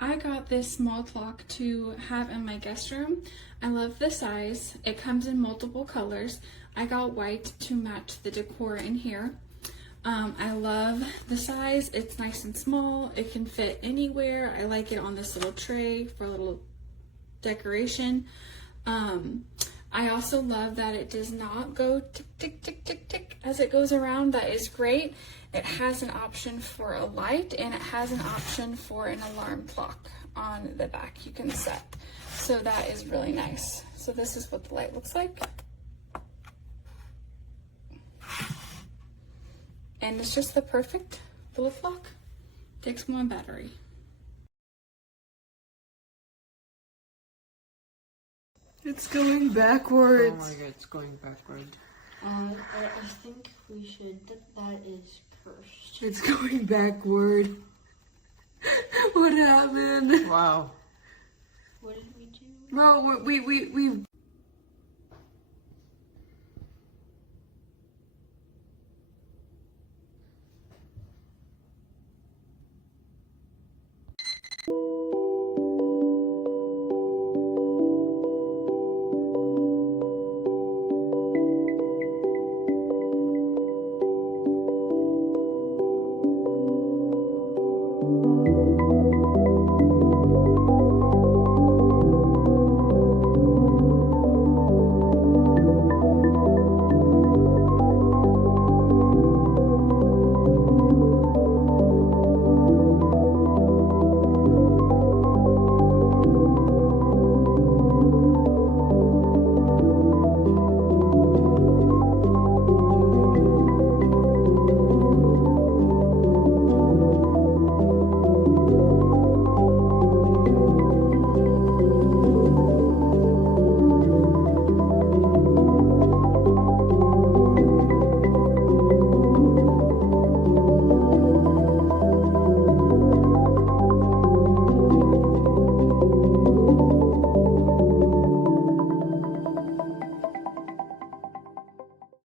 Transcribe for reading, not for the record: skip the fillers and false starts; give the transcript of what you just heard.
I got this small clock to have in my guest room. I love the size. It comes in multiple colors. I got white to match the decor in here. I love the size. It's nice and small. It can fit anywhere. I like it on this little tray for a little decoration. I also love that it does not go tick, tick, tick, tick, tick as it goes around. That is great. It has an option for a light, and it has an option for an alarm clock on the back you can set. So that is really nice. So this is what the light looks like. And it's just the perfect little clock. Takes one battery. It's going backwards. Oh my god, it's going backward. I think we should. That is cursed. It's going backward. What happened? Wow. What did we do? Well, we